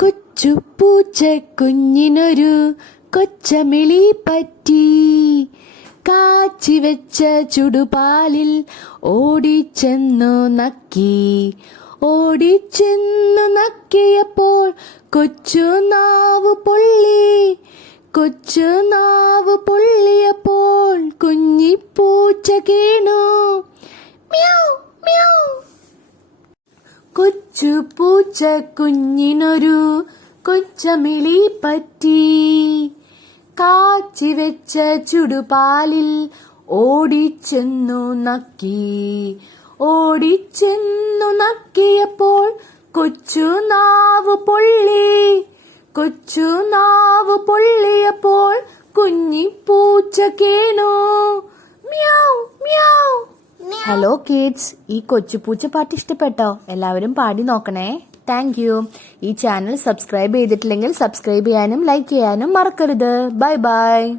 കൊച്ചു പൂച്ച കുഞ്ഞിനൊരു കൊച്ചമിളി പറ്റി. കാച്ചിവെച്ച ചുടുപാലിൽ ഓടിച്ചെന്നു നക്കി. ഓടിച്ചെന്നു നക്കിയപ്പോൾ കൊച്ചു നാവ് പൊള്ളി. കൊച്ചു നാവ് പൊള്ളിയപ്പോൾ കുഞ്ഞിപ്പൂച്ച വീണു. മ്യാവ് മ്യാവ്. കൊച്ചു പൂച്ച കുഞ്ഞിനൊരു കൊച്ചമിളി പറ്റി. കാച്ചിവെച്ച ചുടുപാലിൽ ഓടിച്ചെന്നു നക്കി. ഓടിച്ചെന്നു നക്കിയപ്പോൾ കൊച്ചു നാവ് പൊള്ളി. കൊച്ചു നാവ് പൊള്ളിയപ്പോൾ കുഞ്ഞിപ്പൂച്ച വീണു. മ്യാവ് മ്യാവ്. ഹലോ കിഡ്സ്, ഈ കൊച്ചുപൂച്ച പാട്ട് ഇഷ്ടപ്പെട്ടോ? എല്ലാവരും പാടി നോക്കണേ. Thank you. ഈ ചാനൽ സബ്സ്ക്രൈബ് ചെയ്തിട്ടില്ലെങ്കിൽ സബ്സ്ക്രൈബ് ചെയ്യാനും ലൈക്ക് ചെയ്യാനും മറക്കരുത്. Bye bye.